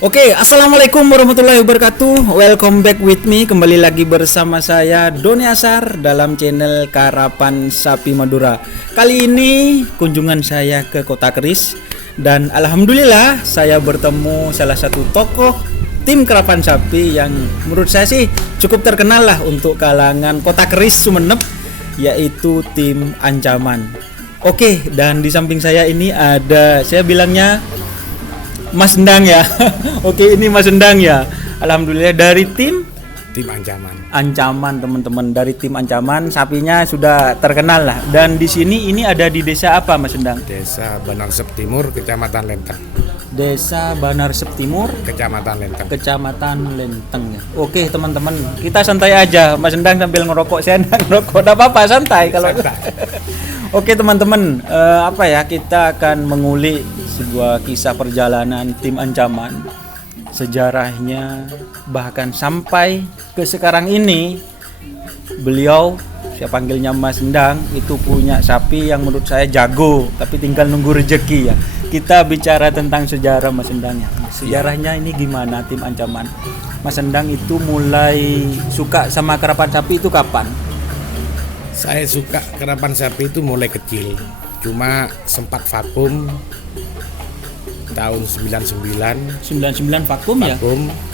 Oke, assalamualaikum warahmatullahi wabarakatuh. Welcome back with me. Kembali lagi bersama saya Doni Asar dalam channel Karapan Sapi Madura. Kali ini kunjungan saya ke Kota Keris dan alhamdulillah saya bertemu salah satu tokoh tim Karapan Sapi yang menurut saya sih cukup terkenal lah untuk kalangan Kota Keris Sumeneb, yaitu tim Ancaman. Oke, dan di samping saya ini ada, saya bilangnya Mas Endang ya. Oke, ini Mas Endang ya. Alhamdulillah dari tim Ancaman teman-teman, dari tim Ancaman. Sapinya sudah terkenal lah. Dan di sini ini ada di desa apa Mas Endang? Desa Banarsep Timur, Kecamatan Lenteng. Desa Banarsep Timur, Kecamatan Lenteng ya. Oke teman-teman, kita santai aja. Mas Endang sambil ngerokok, saya ngerokok. Enggak apa-apa, santai kalau. Oke teman-teman, kita akan mengulik sebuah kisah perjalanan tim Ancaman, sejarahnya, bahkan sampai ke sekarang ini. Beliau, saya panggilnya Mas Endang, itu punya sapi yang menurut saya jago, tapi tinggal nunggu rezeki ya. Kita bicara tentang sejarah Mas Endang ya. Sejarahnya ini gimana tim Ancaman? Mas Endang itu mulai suka sama karapan sapi itu kapan? Saya suka karapan sapi itu mulai kecil, cuma sempat vakum tahun 99 vakum ya?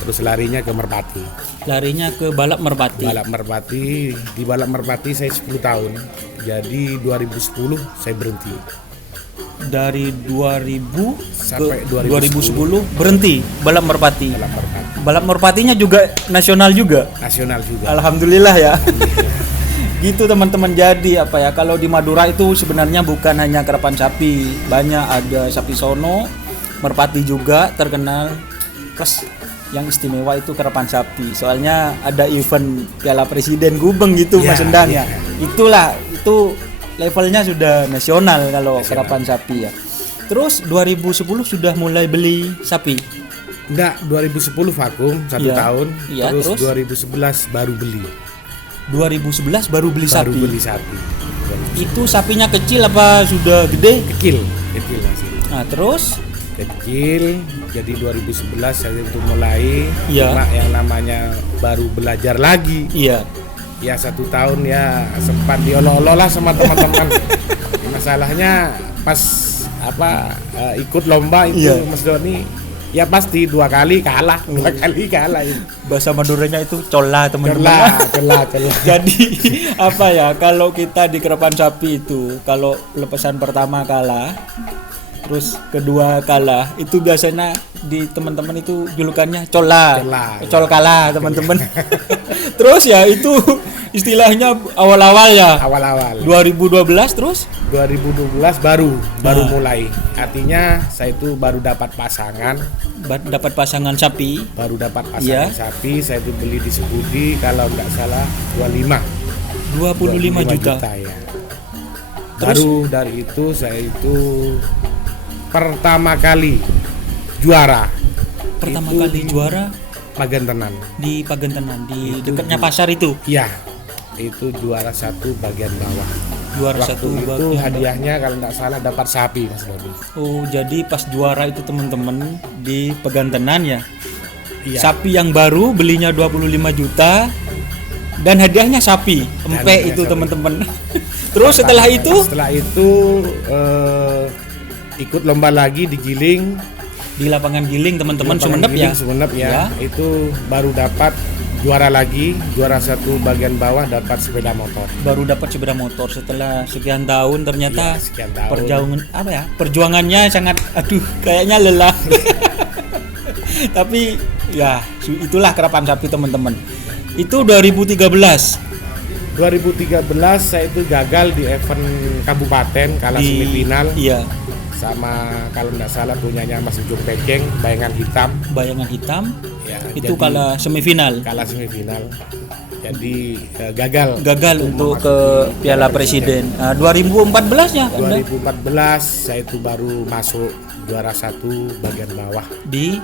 Terus larinya ke Merpati. Larinya ke Balap Merpati. Di Balap Merpati saya 10 tahun. Jadi 2010 saya berhenti. Dari 2000 sampai ke 2010 berhenti Balap Merpati. Balap Merpatinya juga nasional juga. Alhamdulillah ya. Gitu teman-teman. Jadi kalau di Madura itu sebenarnya bukan hanya karapan sapi, banyak ada sapi sono, Merpati juga terkenal. Plus yang istimewa itu karapan sapi. Soalnya ada event Piala Presiden Gubeng gitu Mas Endang ya. Itulah, itu levelnya sudah nasional kalau karapan sapi ya. Terus 2010 sudah mulai beli sapi. Enggak, 2010 vakum 1 tahun. Terus 2011 baru beli. 2011 baru beli sapi. Itu 2011. sapinya kecil apa sudah gede? Kecil masih. Nah, terus kecil, jadi 2011 saya itu mulai cuma yang namanya baru belajar lagi. Iya. Ya 1 tahun ya sempat diolok-olok lah sama teman-teman. Masalahnya pas ikut lomba itu Mas Doni, ya pasti 2 kali kalah itu. Bahasa Maduranya itu cola teman-teman. Cola. Jadi kalau kita di karapan sapi itu, kalau lepasan pertama kalah, terus kedua kalah, itu biasanya di teman-teman itu julukannya col kalah teman-teman. Terus ya itu istilahnya awal-awal ya. 2012 terus 2012 baru mulai. Artinya saya itu baru dapat pasangan sapi. Sapi, saya itu beli di Sebudi kalau enggak salah 25 juta ya. Terus baru dari itu saya itu pertama kali juara Pagentenan. Di Pagentenan di dekatnya pasar itu. Iya. Itu juara 1 bagian bawah. Itu hadiahnya kalau enggak salah dapat sapi Mas Bobi. Oh, jadi pas juara itu teman-teman di Pagentenan ya. Iya. Sapi yang baru belinya 25 juta dan hadiahnya sapi empe itu teman-teman. Terus setelah itu ikut lomba lagi di Giling, di lapangan Giling teman-teman, Sumeneb ya. Itu baru dapat juara lagi, juara 1 bagian bawah, dapat sepeda motor. Baru dapat sepeda motor setelah sekian tahun. Ternyata perjuangannya sangat kayaknya lelah. Tapi ya itulah karapan sapi teman-teman. Itu 2013 saya itu gagal di event kabupaten, kalah semifinal. Iya. Sama kalau enggak salah punyanya Mas Ujung Peceng, Bayangan Hitam. Ya, itu kalah semifinal. Jadi gagal untuk ke Piala Presiden. 2014 saya itu baru masuk juara 1 bagian bawah di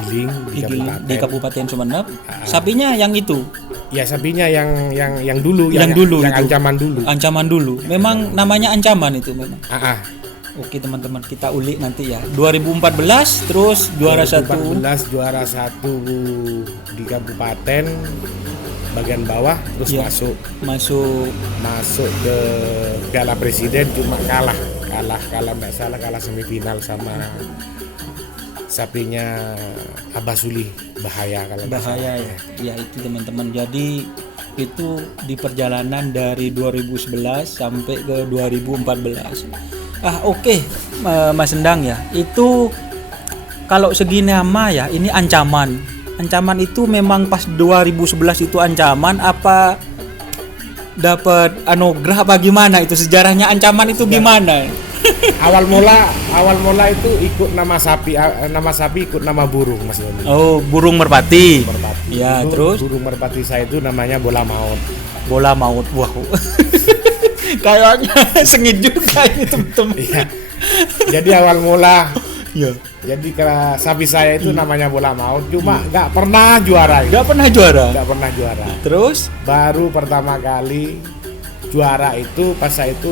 Giling di Kabupaten Sumeneb. Sapinya yang itu. Ya sapinya yang dulu, yang Ancaman dulu. Memang namanya Ancaman itu memang. Oke teman-teman, kita ulik nanti ya. 2014 terus juara 2014 juara 1 di kabupaten bagian bawah, terus Iya. masuk ke Piala Presiden, cuma kalah nggak salah, kalah semifinal sama sapinya Abah Suli, bahaya kalau nggak salah. bahaya ya. Ya itu teman-teman. Jadi itu di perjalanan dari 2011 sampai ke 2014. Oke, Mas Endang ya. Itu kalau segi nama ya, ini ancaman. Ancaman itu memang pas 2011 itu ancaman apa dapat anugerah apa gimana itu sejarahnya ancaman itu gimana? Awal mula itu ikut nama sapi ikut nama burung, Mas Doni. Oh, burung merpati. Ya, Dulu terus burung merpati saya itu namanya bola maut. bola maut. Wah. Kayaknya sengit juga ini teman-teman. Iya. Jadi awal mula Ya. jadi kalau sapi saya itu namanya bola maut, cuma nggak pernah juara. Nggak pernah juara. Nggak pernah juara. Terus Baru pertama kali juara itu pas saya itu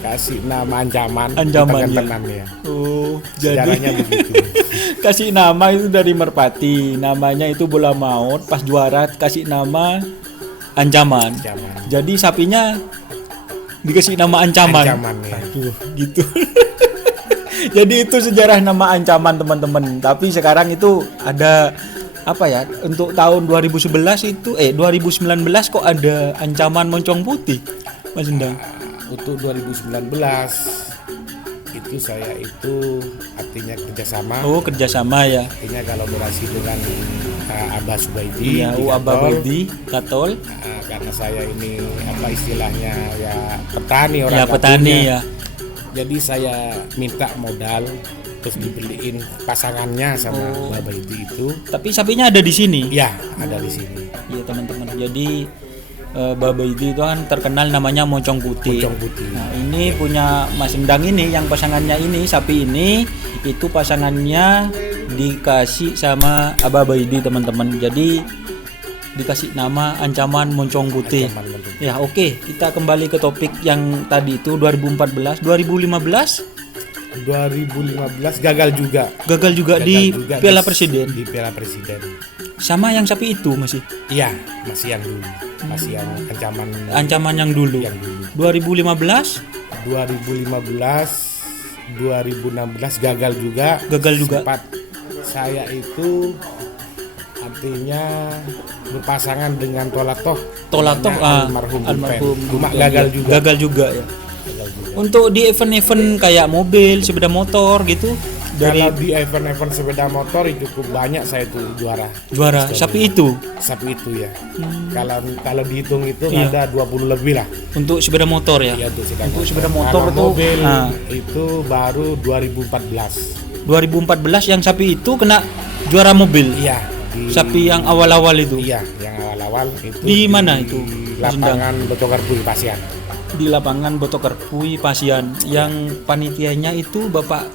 kasih nama ancaman di Ancaman, bagian ya. tengahnya. oh, Sejarahnya jadi begitu. kasih nama itu dari merpati. Namanya itu bola maut. Pas juara kasih nama ancaman. Ancaman. Jadi sapinya dikasih nama ancaman. Ancaman, ya. Aduh, gitu. Jadi itu sejarah nama ancaman teman-teman. Tapi sekarang itu ada apa ya? Untuk tahun 2011 itu 2019 kok ada ancaman moncong putih, Mas Endang. Untuk 2019 itu saya itu artinya kerjasama. Oh, kerjasama ya. Artinya kolaborasi dengan Abah Subaidi. Iya, di Abah Katol. Baidi, Katol. Karena saya ini apa istilahnya ya petani, orang Ya, petani kampungnya. ya. Jadi saya minta modal terus dibeliin pasangannya sama Abah Baidi itu. Tapi sapinya ada di sini. Ya, ada di sini. Iya, teman-teman. Jadi Baba itu kan terkenal namanya moncong putih. Moncong putih. Nah, ini punya Mas Endang ini yang pasangannya ini, sapi ini itu pasangannya dikasih sama Abah Baidi, teman-teman. Jadi dikasih nama ancaman moncong putih. Ancaman moncong putih. Ya, oke, kita kembali ke topik yang tadi itu 2014, 2015 2015 gagal juga. gagal juga di Piala Presiden. Di Piala Presiden. Sama yang sapi itu masih. Iya, masih yang dulu. Masih yang ancaman Ancaman yang dulu. yang dulu. 2015 2015 2016 gagal juga. gagal juga. Sempat saya itu artinya berpasangan dengan Tolatoh. Tolatoh almarhum. Cuma Bupen. gagal juga. Gagal juga ya. Gagal juga. Untuk di event-event kayak mobil, sepeda motor gitu dari Kalau di event-event sepeda motor cukup banyak saya itu juara. juara sapi itu. Sapi itu ya. Kalau dihitung itu Iya. ada 20 lebih lah. Untuk sepeda motor ya. Ya, untuk Untuk sepeda motor Kalau itu, mobil nah. itu baru 2014. 2014 yang sapi itu kena juara mobil. Iya. Sapi yang awal-awal itu. Iya, yang awal-awal itu Di mana itu? Lapangan Bocogarpui Pasian. Di lapangan Botokerpui Pasian. Yang panitianya itu Bapak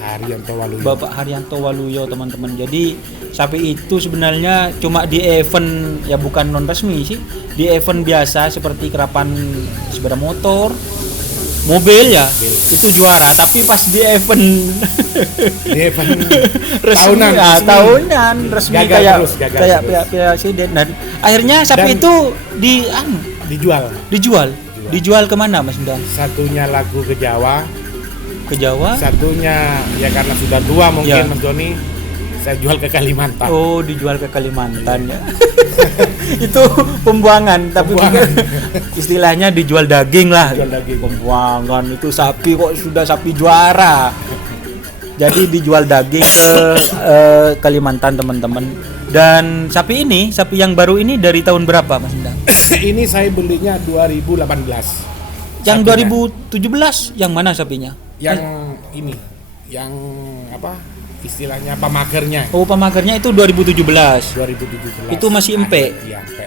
Haryanto Waluyo. Bapak Haryanto Waluyo, teman-teman. Jadi sapi itu sebenarnya cuma di event ya bukan non resmi sih, di event biasa seperti kerapan sepeda motor, mobil ya itu juara. Tapi pas di event Di event resmi tahunan, ya, resmi. tahunan resmi Gagal kayak terus, gagal kayak terus. presiden. Dan akhirnya sapi Dan- itu dijual. dijual kemana, Mas Dan? Satunya lagu ke Jawa, Ke Jawa. satunya ya karena sudah tua mungkin Ya. Mas Doni, saya jual ke Kalimantan. Oh, dijual ke Kalimantan ya. Itu pembuangan, tapi Pembuangan. istilahnya dijual daging lah. Jual daging. Pembuangan itu sapi kok sudah sapi juara. Jadi dijual daging ke Kalimantan, teman-teman. Dan sapi yang baru ini dari tahun berapa, Mas Endang? Ini saya belinya 2018. Yang Sapinya. 2017 yang mana sapinya? Yang ini, yang apa? Istilahnya pemagernya. Oh, pemagernya itu 2017. 2017. Itu masih empe? Iya, empe.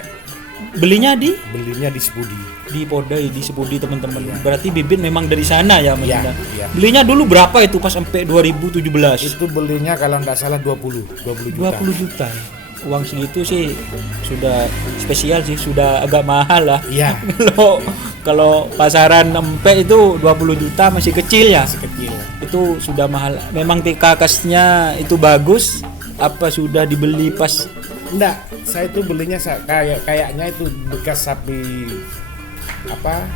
Belinya di Belinya di Sepudi. Podai, di Sepudi, teman-teman. Berarti bibit memang dari sana ya, Mas Iya, Endang? iya. Belinya dulu berapa itu pas sampai 2017? Itu belinya kalau nggak salah 20 juta. 20 juta. Uang segitu sih sudah spesial sih, sudah agak mahal lah. Iya. Kalau pasaran empek itu 20 juta masih kecil ya. Masih kecil. Itu sudah mahal. Memang karkasnya itu bagus. Apa sudah dibeli pas? Enggak, saya itu belinya kayaknya itu bekas sapi apa?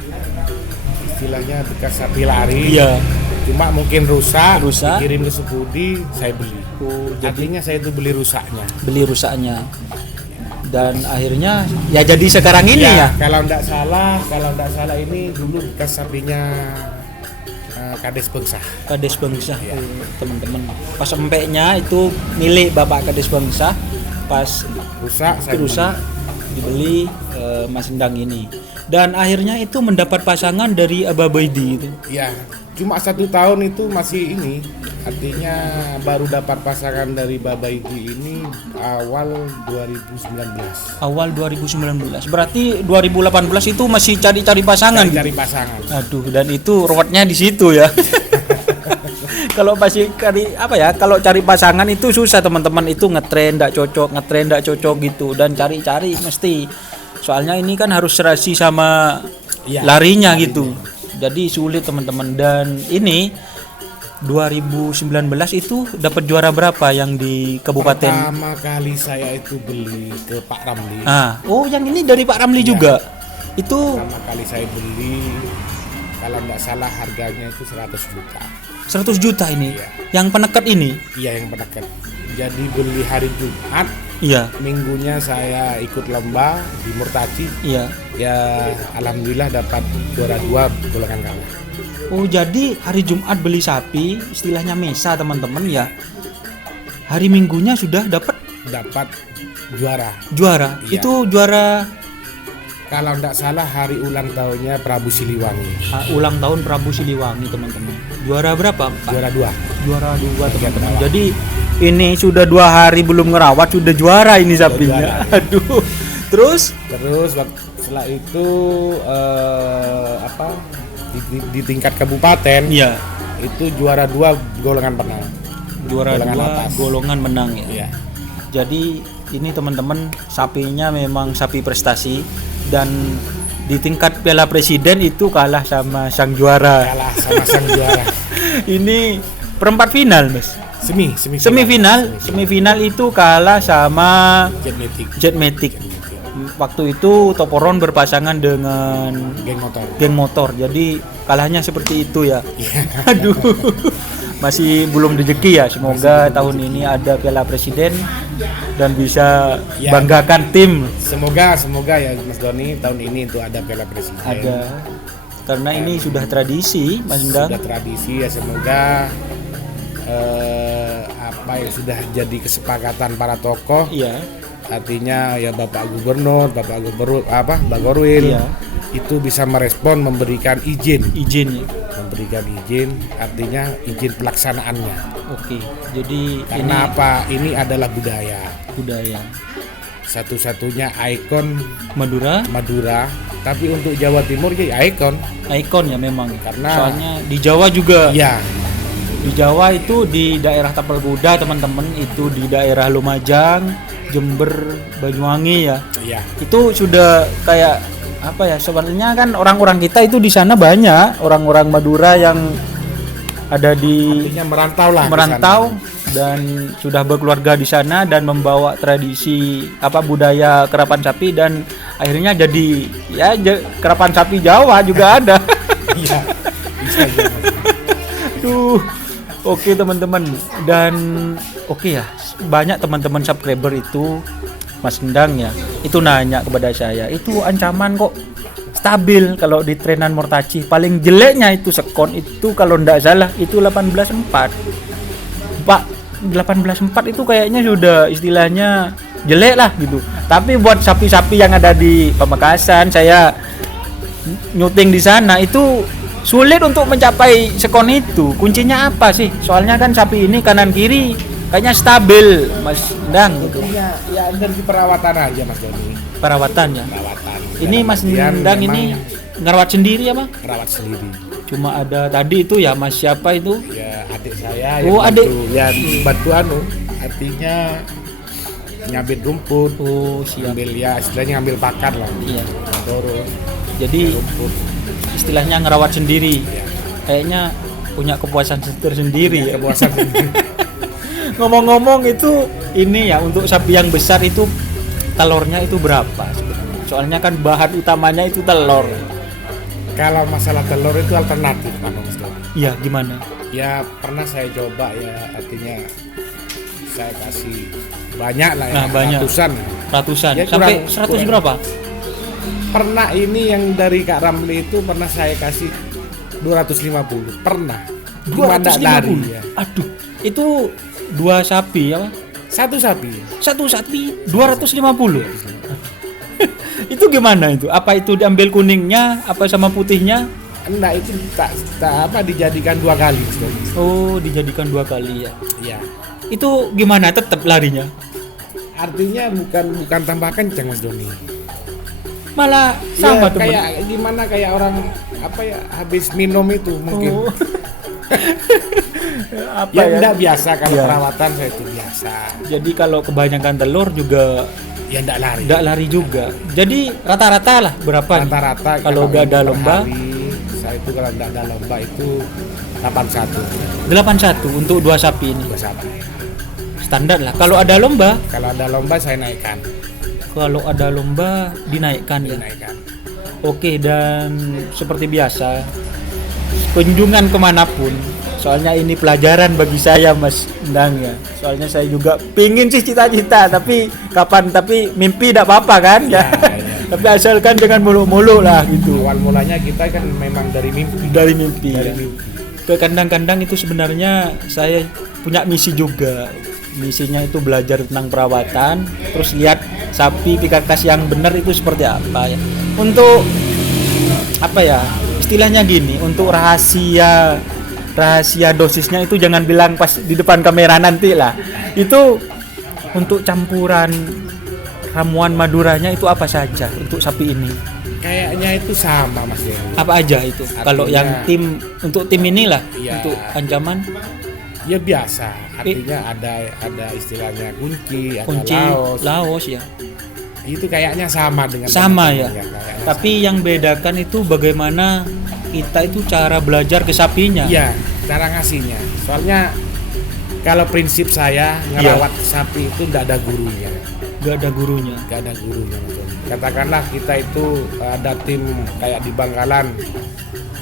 Istilahnya bekas sapi lari. Iya. Cuma mungkin rusak. Dikirim ke Sepudi, saya beli. Oh, jadinya saya itu beli rusaknya. Beli rusaknya. Dan akhirnya ya jadi sekarang ini ya. Kalau enggak salah ini dulu bekas sapinya Kades Bangsa. Kades Bangsa, Ya. Teman-teman. Pas empeknya itu milik Bapak Kades Bangsa. Pas Rusak, saya rusak dibeli Mas Endang ini. Dan akhirnya itu mendapat pasangan dari Abah Baidi itu. Ya, cuma 1 tahun itu masih ini. Artinya baru dapat pasangan dari Babaidi ini awal 2019. Awal 2019. Berarti 2018 itu masih cari-cari pasangan. Cari pasangan. Aduh, dan itu ruwetnya di situ ya. Kalau pasti kalau cari pasangan itu susah teman-teman, itu ngetren enggak cocok gitu, dan cari-cari mesti. Soalnya ini kan harus serasi sama larinya gitu. Jadi sulit teman-teman. Dan ini 2019 itu dapat juara berapa yang di kabupaten? Pertama kali saya itu beli ke Pak Ramli. Yang ini dari Pak Ramli juga. Itu Pertama kali saya beli, kalau enggak salah harganya itu 100 juta. 100 juta ini. Iya. Yang penekat ini. Iya, yang penekat. Jadi beli hari Jumat. Iya. Minggunya saya ikut lomba di Murtaci. Iya. Ya, alhamdulillah dapat juara 2 golongan kalah. Oh, jadi hari Jumat beli sapi, istilahnya mesa teman-teman ya. Hari Minggunya sudah dapat juara. Iya. Itu juara, kalau tidak salah hari ulang tahunnya Prabu Siliwangi. ulang tahun Prabu Siliwangi teman-teman. Juara berapa, Pak? Juara 2. Juara 2 teman-teman. bawah. Jadi ini sudah 2 hari belum ngerawat sudah juara ini sapinya. Juara. Aduh. Terus Setelah itu di tingkat kabupaten. iya, Itu juara 2 golongan menang. juara Golongan 2 atas. golongan menang ya. Iya. Jadi ini teman-teman sapinya memang sapi prestasi, dan di tingkat Piala Presiden itu kalah sama sang juara. Kalah sama sang juara. Ini perempat final, Mas. Semifinal itu kalah sama Jetmatic. Waktu itu Toporon berpasangan dengan geng motor. Jadi kalahnya seperti itu ya. Aduh. Masih belum rezeki ya. Semoga tahun ini ada Piala Presiden dan bisa banggakan tim. Semoga ya Mas Doni, tahun ini itu ada Piala Presiden. Ada. Karena ini sudah tradisi, Mas Endang. Sudah tradisi ya, semoga apa yang sudah jadi kesepakatan para tokoh. Iya. Artinya ya Bapak Bagorwil Iya. itu bisa merespon, memberikan izin, artinya izin pelaksanaannya. Oke. Jadi Karena ini adalah budaya. Satu-satunya ikon Madura, tapi untuk Jawa Timur ya ikon ya memang. Karena soalnya di Jawa juga. ya Di Jawa itu di daerah Tapal Kuda teman-teman, itu di daerah Lumajang, Jember, Banyuwangi ya. Itu sudah kayak apa ya, sebenarnya kan orang-orang kita itu di sana banyak orang-orang Madura yang ada di artinya merantau dan sudah berkeluarga di sana dan membawa tradisi budaya kerapan sapi, dan akhirnya jadi kerapan sapi Jawa juga ada. Iya. Bisa. Duh. Oke teman-teman, dan ya, banyak teman-teman subscriber itu Mas Endang ya, itu nanya kepada saya, itu ancaman kok stabil kalau di trenan Murtaci. Paling jeleknya itu sekon itu kalau ndak salah itu 18.4. Pak, 18.4 itu kayaknya sudah istilahnya jelek lah gitu. Tapi buat sapi-sapi yang ada di Pamekasan, saya nyuting di sana itu sulit untuk mencapai sekon itu. Kuncinya apa sih? Soalnya kan sapi ini kanan kiri kayaknya stabil, Mas Endang gitu. Ya dari perawatan aja Mas Doni. Perawatan ya. Ini Mas Endang ini ngerawat sendiri apa? Merawat sendiri. Cuma ada tadi itu ya Mas siapa itu? Ya adik saya. Oh, adik. Ya bantu artinya nyabit rumput, Oh, siap. ngambil ya istilahnya ngambil pakan lah, Iya. dorong Jadi rumput. istilahnya ngerawat sendiri. Ya. Kayaknya punya kepuasan tersendiri ya. Kepuasan sendiri. Ngomong-ngomong itu ini ya untuk sapi yang besar itu telurnya itu berapa sebenarnya? Soalnya kan bahan utamanya itu telur. Kalau masalah telur itu alternatif Pak Mas Doni. Iya, gimana? Ya pernah saya coba ya, artinya saya kasih banyak lah ya, Nah, banyak. ratusan. Ratusan Ya, sampai kurang- 100 kurang. berapa? Pernah ini yang dari Kak Ramli itu pernah saya kasih 250. Pernah. Cuma nggak lari ya. Aduh, itu 2 sapi ya, Pak? Satu sapi. Satu sapi 250. Itu gimana itu? Apa itu diambil kuningnya apa sama putihnya? Enggak, itu tak apa dijadikan 2 kali. Oh, dijadikan 2 kali ya. Iya. Itu gimana tetap larinya? Artinya bukan tambah kencang Mas Doni. Malah sama Ya, teman. kayak gimana kayak orang apa ya habis minum itu mungkin. Oh. Apa Ya ya? enggak biasa kalau Ya. perawatan saya itu biasa. Jadi kalau kebanyakan telur juga Ya enggak lari. tidak lari juga. Jadi rata-rata lah berapa nih? Rata-rata Kalau nggak ada per lomba? hari, saya itu kalau enggak ada lomba itu 81 81 untuk 2 sapi ini. 2 sapi. Standar lah. Kalau ada lomba, Kalau ada lomba saya naikkan. kalau ada lomba dinaikkan ya. Dinaikkan. Oke, dan seperti biasa kunjungan kemanapun. Soalnya ini pelajaran bagi saya Mas Endang ya. Soalnya saya juga pingin sih cita-cita, tapi kapan? Tapi mimpi tidak apa-apa kan ya. Ya. Tapi asalkan jangan mulu-mulu lah gitu. Awal mulanya kita kan memang dari mimpi. Dari mimpi. Dari Ya. mimpi. Ke kandang-kandang itu sebenarnya saya punya misi juga. Misinya itu belajar tentang perawatan, terus lihat sapi pikarkas yang benar itu seperti apa ya. Untuk apa ya? Istilahnya gini, untuk rahasia dosisnya itu jangan bilang pas di depan kamera nanti lah. Itu untuk campuran ramuan maduranya itu apa saja untuk sapi ini? Kayaknya itu sama Mas Dewi. Apa aja itu? Kalau yang tim untuk tim inilah Iya. untuk ancaman Ya biasa. Artinya ada istilahnya kunci, ada kunci laos. Laos ya. Itu kayaknya sama dengan Sama ya. kayaknya Tapi yang bedakan itu bagaimana kita itu cara belajar ke sapinya. iya, cara ngasihnya. Soalnya kalau prinsip saya ngerawat sapi itu enggak ada gurunya. Gak ada gurunya. Enggak ada gurunya. Mas Doni. Katakanlah kita itu ada tim kayak di Bangkalan,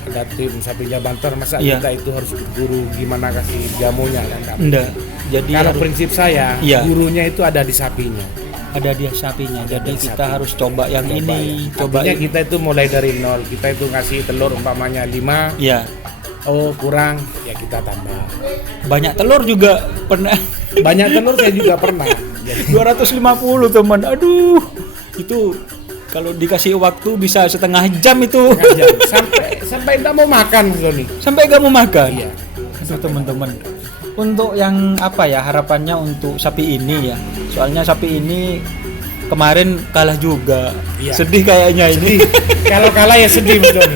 ada tim sapinya Banter, masa Iya. kita itu harus guru gimana kasih jamunya kan? Enggak. Enggak. Jadi Kalau harus prinsip saya, Iya. gurunya itu ada di sapinya. ada dia sapinya. Jadi di kita sapi. harus coba yang ini, coba Artinya ini. kita itu mulai dari nol. Kita itu ngasih telur umpamanya 5, Ya, oh kurang, ya kita tambah. banyak telur juga pernah. Banyak telur saya juga pernah. Jadi 250 teman. Aduh. Itu kalau dikasih waktu bisa setengah jam itu. setengah jam. sampai enggak mau makan, Mas Doni. Sampai gak mau makan. Iya. Aduh teman-teman. Untuk yang apa ya harapannya untuk sapi ini ya. Soalnya sapi ini kemarin kalah juga. Iya. Sedih kayaknya ini. Kalau kalah ya sedih, Mas Doni.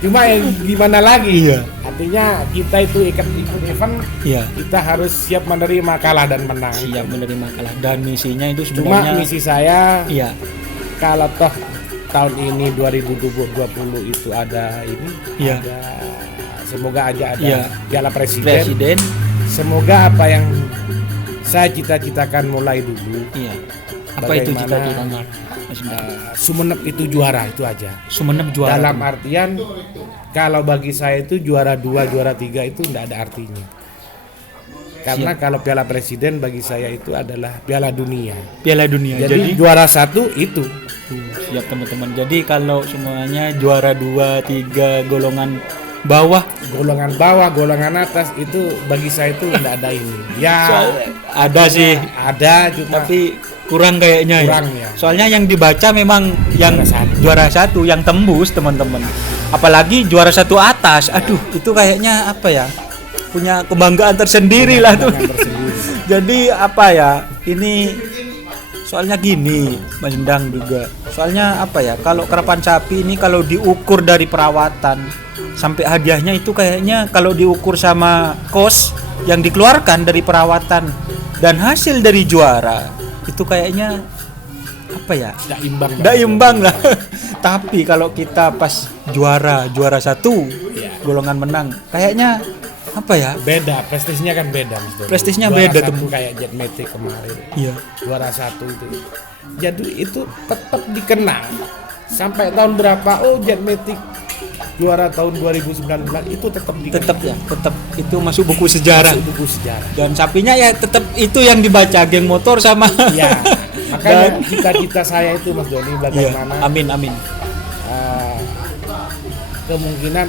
Cuma ya gimana lagi? Iya. Artinya kita itu ikut event, Iya. kita harus siap menerima kalah dan menang. Siap menerima kalah dan misinya itu Cuma sebenarnya misi saya, iya. kalau toh tahun ini 2020 itu ada ini, Iya. ada, semoga aja ada Iya. Piala Presiden. Presiden. Semoga apa yang saya cita-citakan mulai dulu, Iya. Apa itu Bagaimana, cita-citanya? Mas Bang? Sumenep itu juara itu aja. Sumenep juara. Dalam artian kalau bagi saya itu juara 2, juara 3 itu tidak ada artinya. Karena kalau Piala Presiden bagi saya itu adalah Piala Dunia. Piala Dunia. Jadi juara 1 itu. Siap teman-teman. Jadi kalau semuanya juara 2, 3 golongan bawah Golongan bawah, golongan atas itu bagi saya itu tidak ada ini. Ya soalnya ada sih, ada cuma tapi kurang kayaknya kurang ya. ya. Soalnya yang dibaca memang yang Juara juara 1 satu. yang tembus teman-teman. Apalagi juara 1 atas. Aduh, itu kayaknya apa ya? Punya kebanggaan tersendiri lah tuh. Kebanggaan tersendiri. Jadi apa ya? Ini soalnya gini, Mas Endang juga. Soalnya apa ya? Kalau kerapan sapi ini kalau diukur dari perawatan sampai hadiahnya itu kayaknya kalau diukur sama kos yang dikeluarkan dari perawatan dan hasil dari juara itu kayaknya apa ya? Nggak Imbang lah. Tapi kalau kita pas juara satu, golongan menang, kayaknya apa ya? Beda, prestisnya kan beda Mas Doni. Prestisnya juara beda satu tuh. kayak Jetmatic kemarin. Iya. Juara satu itu. Jadi itu tetap dikenang sampai tahun berapa? Oh, Jetmatic juara tahun 2019 itu tetap dikenang. Tetap itu masuk buku sejarah. Masuk buku sejarah. Dan sapinya ya tetap itu yang dibaca geng motor sama. Ya, makanya cita-cita saya itu Mas Doni bagaimana. Amin. Kemungkinan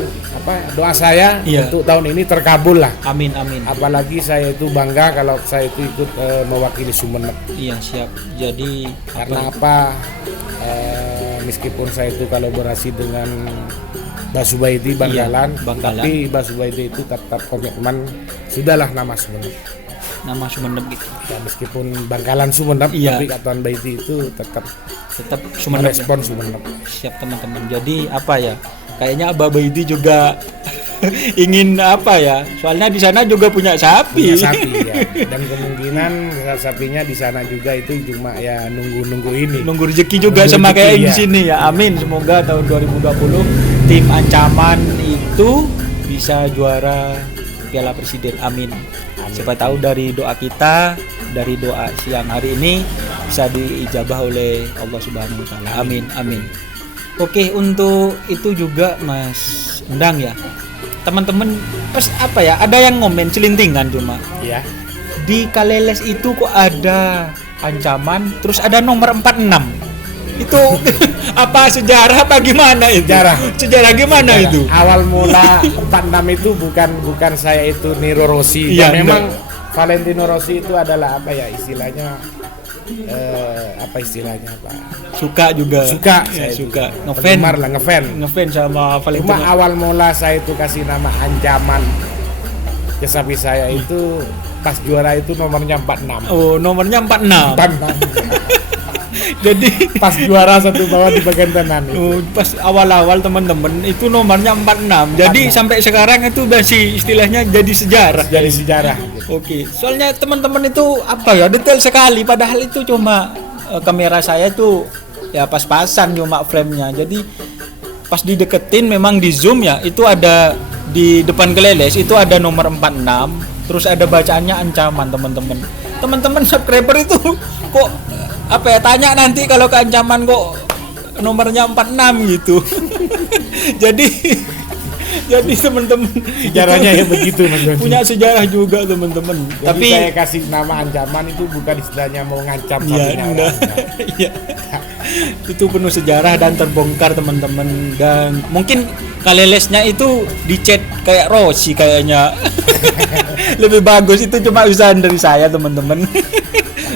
doa saya Iya. untuk tahun ini terkabul lah. Amin. Apalagi saya itu bangga kalau saya itu ikut mewakili Sumeneb. Iya, siap. Jadi Karena apa? Meskipun saya itu kolaborasi dengan Basubaidi Bangkalan, Bangkalan. tapi Basubaidi itu tetap komitmen sudahlah nama Sumeneb. nama Sumeneb gitu. Ya, meskipun Bangkalan Sumeneb, Iya. tapi Katuan Baiti itu tetap Sumeneb. merespon Sumeneb. Siap teman-teman. Jadi apa ya? Kayaknya Abah Baidi juga ingin apa ya? Soalnya di sana juga punya sapi. Punya sapi ya. Dan kemungkinan sapinya di sana juga itu cuma ya nunggu ini. Nunggu rezeki juga Nunggu sama rezeki, kayak di ya. sini ya. Amin. Semoga tahun 2020 tim ancaman itu bisa juara Piala Presiden. Amin. Siapa tahu dari doa kita, dari doa siang hari ini bisa diijabah oleh Allah Subhanahu wa taala. Amin. Oke, untuk itu juga Mas Endang ya. Teman-teman pas apa ya? Ada yang ngomen celintingan cuma. Ya. Di Kaleles itu kok ada ancaman, terus ada nomor 46. Itu apa sejarah apa gimana itu? Sejarah gimana Sejarah. itu? Awal mula 46 itu bukan saya itu Niro Rossi. Iya, Dan memang Valentino Rossi itu adalah apa ya istilahnya? Apa istilahnya Pak? Suka juga. Suka. Ya, saya itu. suka. Penggemar lah, Ngefans sama Valentino. Cuma awal mula saya itu kasih nama ancaman ke sapi saya itu pas juara itu nomornya 46. Oh, nomornya 46. 46. Jadi Pas juara satu bawah di bagian kanan itu. oh, pas awal-awal teman-teman itu nomornya 46. Jadi 46. sampai sekarang itu masih istilahnya jadi sejarah. Jadi sejarah. Oke, soalnya teman-teman itu apa ya detail sekali. Padahal itu cuma kamera saya itu ya pas-pasan cuma frame-nya. Jadi pas dideketin memang di zoom ya itu ada di depan Kaleles itu ada nomor 46. Terus ada bacaannya ancaman teman-teman. Teman-teman subscriber itu kok apa ya tanya nanti kalau ke ancaman kok nomornya 46 gitu. Jadi teman-teman Sejarahnya ya begitu Mas Doni. punya sejarah juga teman-teman. Jadi Tapi saya kasih nama ancaman itu bukan istilahnya mau ngancam ya, sapinya enggak. orang. Iya. Itu penuh sejarah dan terbongkar teman-teman, dan mungkin Kalelesnya itu dicat kayak Rossi kayaknya. Lebih bagus itu cuma usahaan dari saya teman-teman.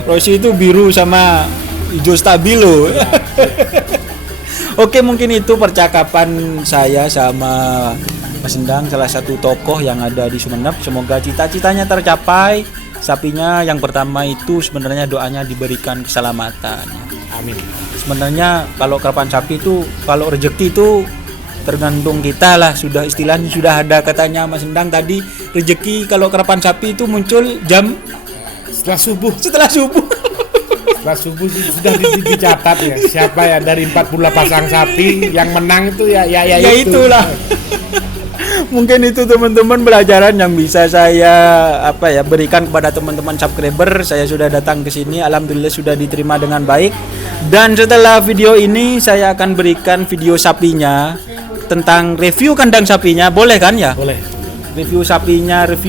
Rossi itu biru sama hijau stabilo. Oke, mungkin itu percakapan saya sama Mas Endang, salah satu tokoh yang ada di Sumeneb. Semoga cita-citanya tercapai. Sapinya yang pertama itu sebenarnya doanya diberikan keselamatan. Amin. Sebenarnya kalau kerapan sapi itu kalau rezeki itu tergantung kita lah, sudah istilahnya sudah ada katanya Mas Endang tadi, rezeki kalau kerapan sapi itu muncul jam Setelah subuh setelah subuh. sudah dicatat ya. Siapa ya dari 40 pasang sapi yang menang itu ya Ya itu. itulah. Mungkin itu teman-teman pelajaran yang bisa saya berikan kepada teman-teman subscriber. Saya sudah datang ke sini, alhamdulillah sudah diterima dengan baik. Dan setelah video ini saya akan berikan video sapinya tentang review kandang sapinya, boleh kan ya? Boleh. Review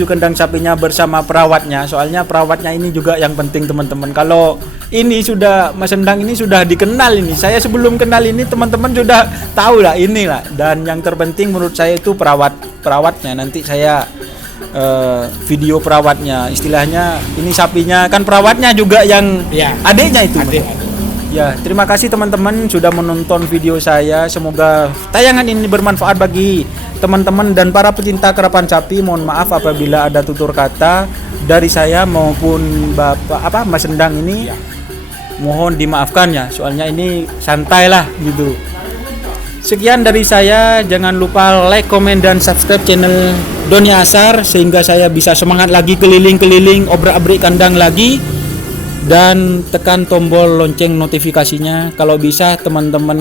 kandang sapinya bersama perawatnya. Soalnya perawatnya ini juga yang penting teman-teman. Kalau ini sudah Mas Endang ini sudah dikenal ini. Saya sebelum kenal ini teman-teman sudah tahu lah inilah. Dan yang terpenting menurut saya itu perawatnya. Nanti saya video perawatnya. Istilahnya ini sapinya kan perawatnya juga yang Ya. adiknya itu. Adik. Ya, terima kasih teman-teman sudah menonton video saya. Semoga tayangan ini bermanfaat bagi teman-teman dan para pecinta kerapan sapi. Mohon maaf apabila ada tutur kata dari saya maupun Mas Endang ini. Ya. Mohon dimaafkan ya. Soalnya ini santai lah gitu. Sekian dari saya. Jangan lupa like, komen dan subscribe channel Doni Asar sehingga saya bisa semangat lagi keliling-keliling obrak-abrik kandang lagi. dan tekan tombol lonceng notifikasinya. Kalau bisa teman-teman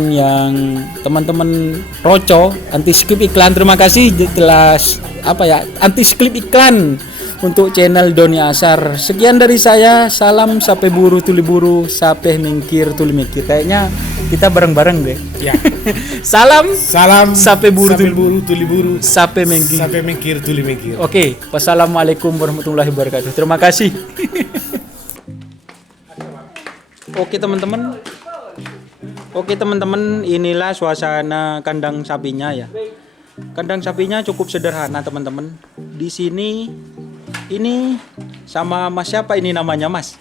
roco anti skip iklan, terima kasih telah anti skip iklan untuk channel Doni Asar. Sekian dari saya, salam sape buru tuli buru, sape mingkir tuli mikir. Kayaknya kita bareng-bareng deh. Ya. Salam sape buru tuli buru, sape mingkir. sape mingkir tuli mikir. Oke, wassalamualaikum warahmatullahi wabarakatuh. Terima kasih. Oke teman-teman, inilah suasana kandang sapinya ya. Kandang sapinya cukup sederhana teman-teman. Di sini ini sama Mas siapa ini namanya Mas?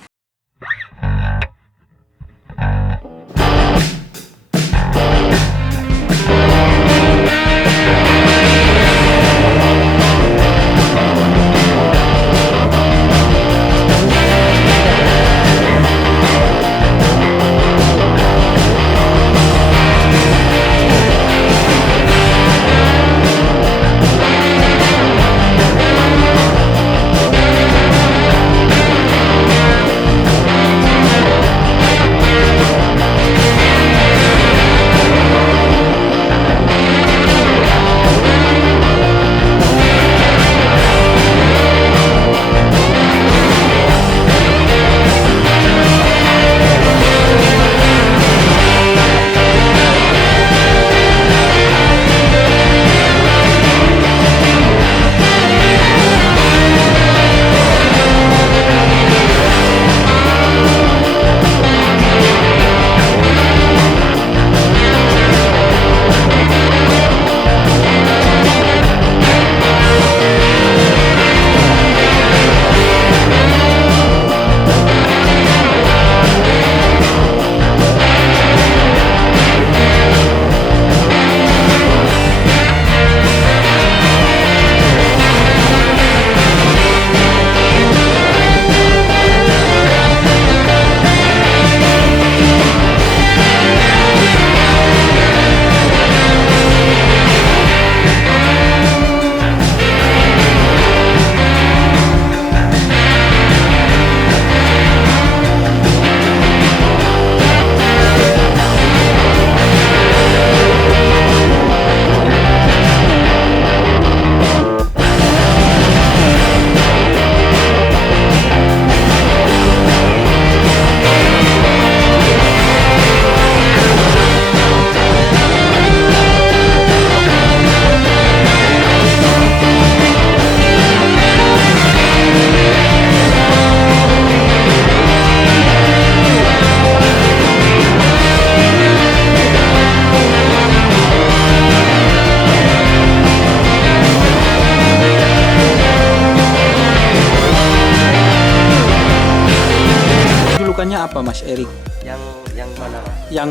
Julukannya apa Mas Erik? Yang mana Mas? Yang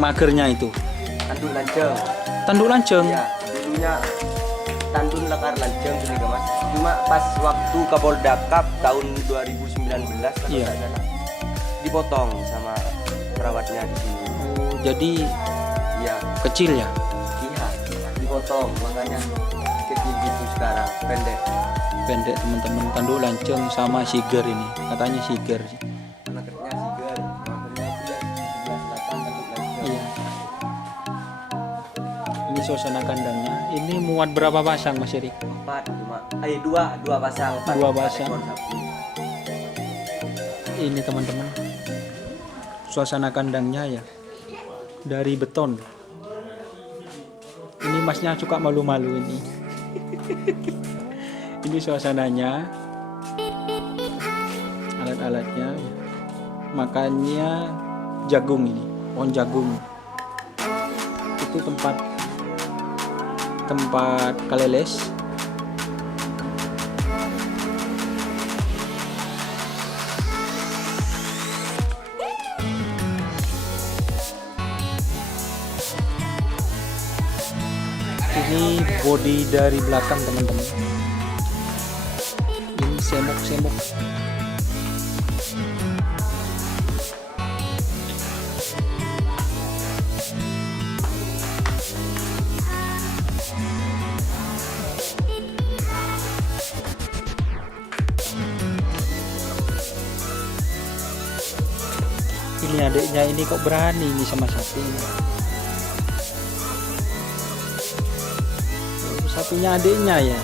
magernya itu? Tanduk lanceng. Tanduk lanceng? Ya, dulunya tanduk lekar lanceng juga Mas. Cuma pas waktu Kapolda Cup tahun 2019 kalau Iya. nggak salah, dipotong sama perawatnya di sini. Oh, jadi Iya, kecil ya? iya, dipotong makanya kecil gitu sekarang, pendek. Pendek teman-teman, tanduk lanceng sama siger ini. Katanya siger sih. Anaknya sigar, makanya itu yang di sebelah selatan tanduk lanceng. Iya. Ini suasana kandangnya. Ini muat berapa pasang Mas Erik? 4 cuma, dua pasang. 4, Dua 4 pasang. ekor sapi. Ini teman-teman, suasana kandangnya ya dari beton. Ini masnya suka malu-malu ini. Ini suasananya, alat-alatnya, makannya jagung ini, pohon jagung. Itu tempat kaleles. Ini body dari belakang teman-teman. Ini semok-semok. adiknya ini kok berani nih sama sapi ini. Oh, sapinya adiknya ya.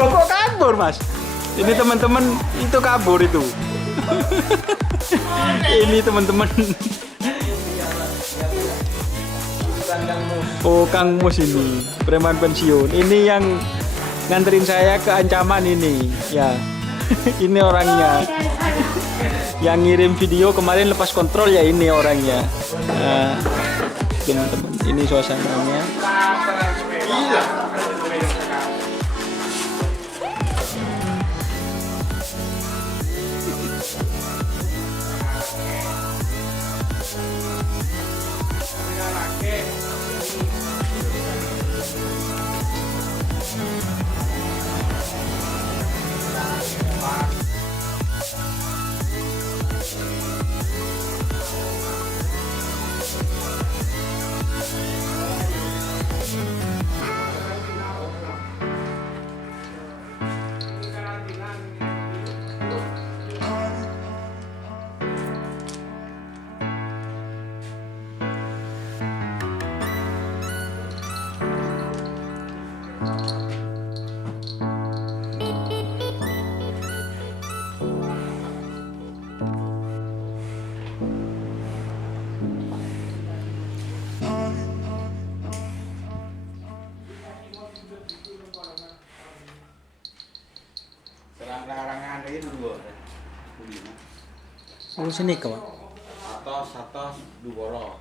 Loh, kok kabur mas? Ini teman-teman itu kabur itu. Ini teman-teman. Oh Kang Mus ini preman pensiun. Ini yang nganterin saya ke ancaman ini. Ya, ini orangnya. Yang ngirim video kemarin lepas kontrol ya ini orangnya. Teman-teman, ini suasananya. Serang-serangan itu dua. Oh sini kau. Atas dua.